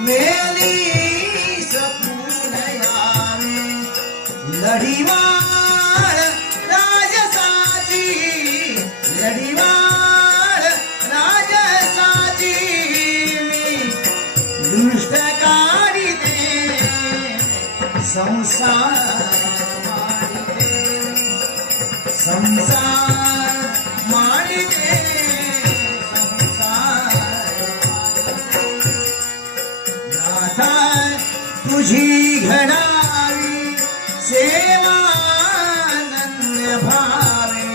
मेली सपून यावे राजसाची। लढीवाळ राजसाची। मी काढिते संसार संसार माडिते तुझी घडावी सेवानंद भावे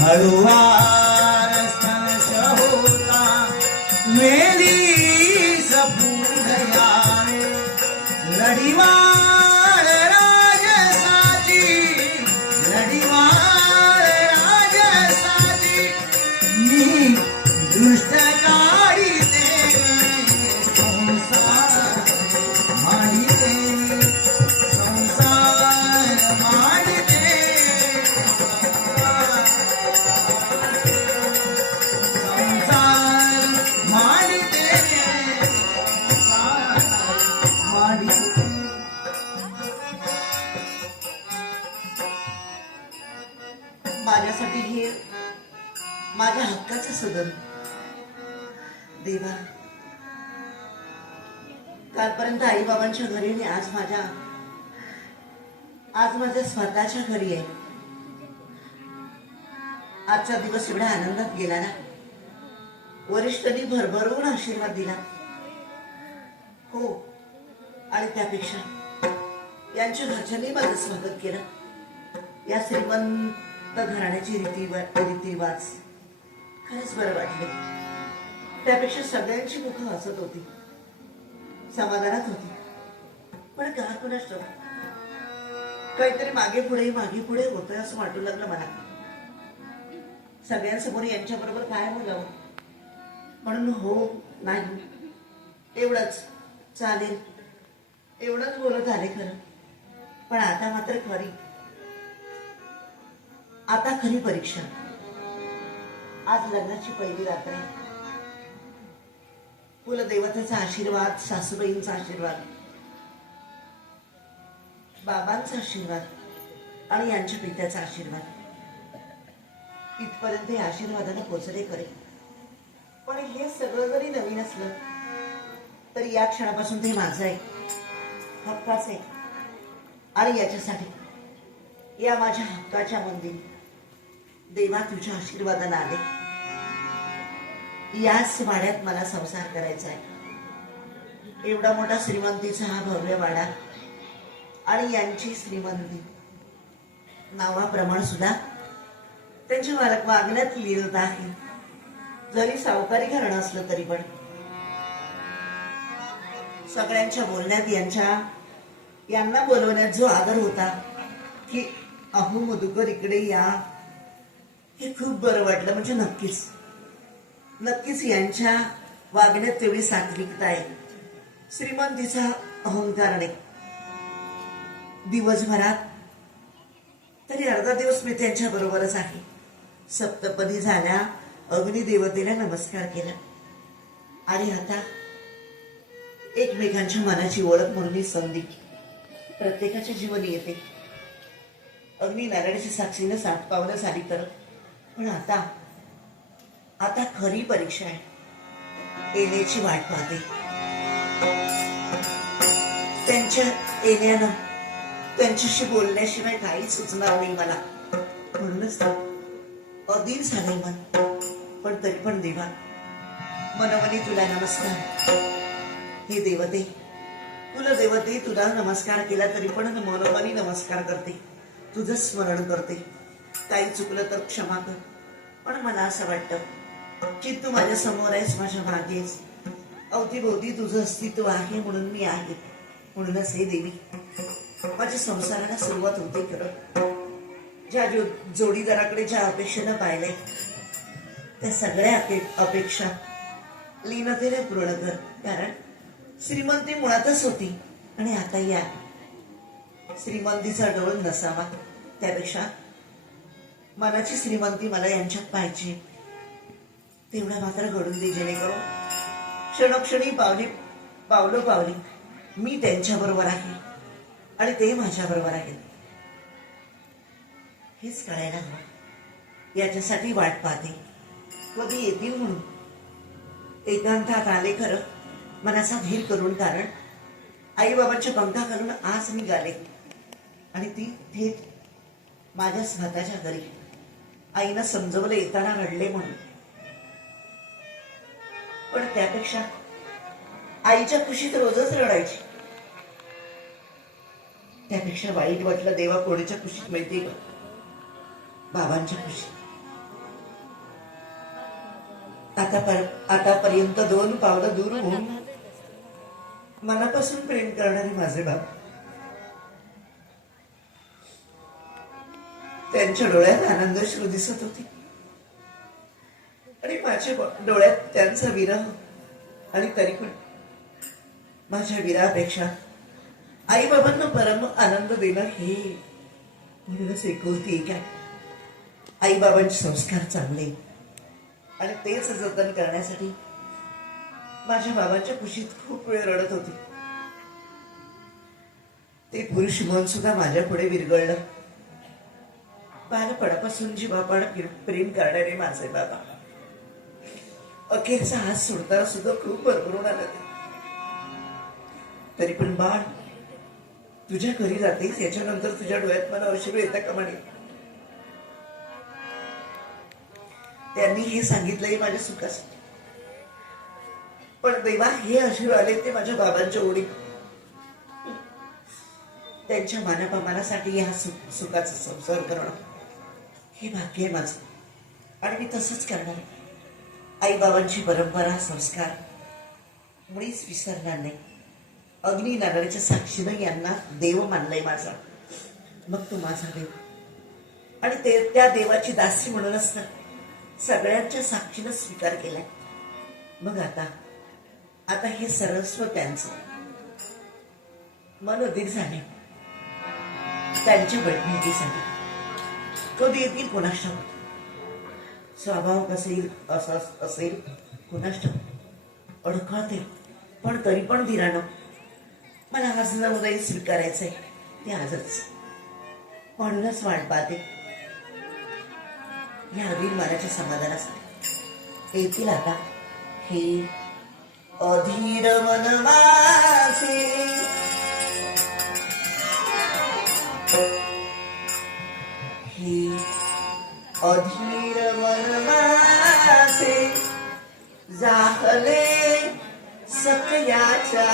हळुवार स्पर्श होता माझ्यासाठी हे माझ्या हक्काचं सदन. देवा कालपर्यंत आईबाबांच्या घरी आणि आज माझ्या आज माझ्या स्वतःच्या घरी आहे. आजचा दिवस एवढ्या आनंदात गेला ना? वरिष्ठांनी भरभरून आशीर्वाद दिला. हो आणि त्यापेक्षा यांच्या घरच्यांनी माझं स्वागत केलं. या श्रीमंत घराण्याची रीती रीतिरिवाज खरंच बरं वाटले. त्यापेक्षा सगळ्यांची मुख हसत होती. समाधानात होती. पण का कुणाच काहीतरी मागे पुढे मागे पुढे होतंय असं वाटू लागलं मला. सगळ्यांसमोर यांच्या बरोबर काय बोलावं? म्हणून हो नाही. एवढंच. चालेल. एवढंच बोलत आले खरं. पण आता मात्र खरी. आता खरी परीक्षा. आज लग्नाची पहिली रात्र. कुलदैवताचा आशीर्वाद सासूबाईंचा आशीर्वाद बाबांचा आशीर्वाद आणि यांच्या पित्याचा आशीर्वाद. इथपर्यंत हे आशीर्वादाने पोचले करे पण हे सगळं जरी नवीन असलं तरी या क्षणापासून ते माझं आहे. हक्काच आहे. आणि याच्यासाठी या माझ्या हक्काच्या मंदिर देवा तुझ्या आशीर्वादाने आले. याच वाड्यात मला संसार करायचा आहे. एवढा मोठा श्रीमंतीचा हा भव्य वाडा आणि यांची श्रीमंती नावाप्रमाण सुद्धा त्यांची वागण्यात लिहित आहे. जरी सावकारी घराणं असलं तरी पण. सगळ्यांच्या बोलण्यात यांच्या यांना बोलवण्यात जो आदर होता की अहो मधुकर इकडे या. हे खूप बरं वाटलं म्हणजे नक्कीच. नक्कीच यांच्या वागण्यात तेवढी सात्विकता आहे. श्रीमंतीचा अहंकार नाही. दिवसभरात तरी अर्धा दिवस मी त्यांच्या बरोबरच आहे. सप्तपदी झाल्या अग्निदेवतेला नमस्कार केला. आणि आता एकमेकांच्या मनाची ओळख म्हणून ही संधी प्रत्येकाच्या जीवनी येते. अग्नी नारायणाची साक्षीनं सात पावलं झाली तर पण आता आता खरी परीक्षा आहे. येण्याची वाट पाहते. त्यांच्या एल्यानं त्यांच्याशी बोलण्याशिवाय काही सुचणार नाही मला. म्हणूनच अधीर झालंय मन. पण तरी पण देवा मनमनी तुला नमस्कार. हे देवते तुला देवते तुला नमस्कार केला तरी पण मनमनी नमस्कार करते. तुझं स्मरण करते. काही चुकलं तर क्षमा कर. पण मला असं वाटतं की तू माझ्यासमोर आहेस माझ्या मागेस अवतीभोवती तुझं अस्तित्व आहे म्हणून मी आहे म्हणूनच हे देवी माझ्या संसाराला सुरुवात होते खरं. ज्या जो जोडीदाराकडे ज्या अपेक्षेनं पाहिलंय त्या सगळ्या अपे अपेक्षा लीनतेने पूर्ण कर. कारण श्रीमंती मुळातच होती आणि आता या श्रीमंतीचा डोळ नसावा त्यापेक्षा मनाची श्रीमंती मला यांच्यात पाहिजे. तेवढं मात्र घडून दे जेणेकरून क्षणोक्षणी पावली पावलं पावली मी त्यांच्या बरोबर आहे आणि ते माझ्या बरोबर आहेत. हेच कळायला हवं. याच्यासाठी वाट पाहते. कधी येतील म्हणून. एकांतात आले खरं मनाचा धीर करून कारण आई बाबांच्या करून आज मी गाले. आणि ती थेट माझ्या स्वतःच्या घरी. आईनं समजवलं येताना रडले म्हणून. पण त्यापेक्षा आईच्या खुशीत रोजच रडायची. त्यापेक्षा वाईट वाटलं देवा कोणीच्या खुशीत माहिती का? बाबांच्या खुशीत. आता पर आतापर्यंत दोन पावलं दूर होऊन मनापासून प्रेम करणारे माझे बाबा त्यांच्या डोळ्यात आनंदश्रू दिसत होती. आणि माझ्या डोळ्यात त्यांचा विरह आणि तरी पण माझ्या विरापेक्षा आई बाबांना परम आनंद देणं हे म्हणूनच एकुलती काय आहे आई बाबांचे संस्कार चांगले आणि तेच जतन करण्यासाठी माझ्या बाबांच्या खुशीत खूप वेळ रडत होती. ते पुरुष मन सुद्धा माझ्या पुढे विरगळलं. बालपणापासून जीवापाड प्रेम करणारे माझे बाबा. अखेरचा हात सोडताना सुद्धा खूप भरभरून आला ते. तरी पण बाळ तुझ्या घरी जातेस याच्यानंतर तुझ्या डोळ्यात मला अशी येतं का म्हणे? त्यांनी हे सांगितलंय माझ्या सुखासाठी. पण देवा हे अश्रू आले ते माझ्या बाबांच्या ओढी त्यांच्या मानपामानासाठी हा सुख सुखाचा संसार करणं. हे भाग्य आहे माझं आणि मी तसंच करणार. आईबाबांची परंपरा संस्कार मुळीच विसरणार नाही. अग्नी नारळाच्या साक्षीनं यांना देव मानलाय माझा. मग तो माझा देव. आणि ते त्या देवाची दासी म्हणूनच तर सगळ्यांच्या साक्षीनं स्वीकार केलाय. मग आता आता हे सर्वस्व त्यांचं. मन झाले. त्यांच्या भेटण्यासाठी कधी येतील कोणास ठाऊक स्वभाव असेल असेल कुणास ठाऊक अडखळते पण तरी पण धीरानं. मला हसणं न उदय स्वीकारायचंय ते आजच. म्हणूनच वाट पाहते. या अधीर मनाच्या समाधानासाठी येतील आता हे अधीर मन माझे अधीर मन माझे जाहले सकयाच्या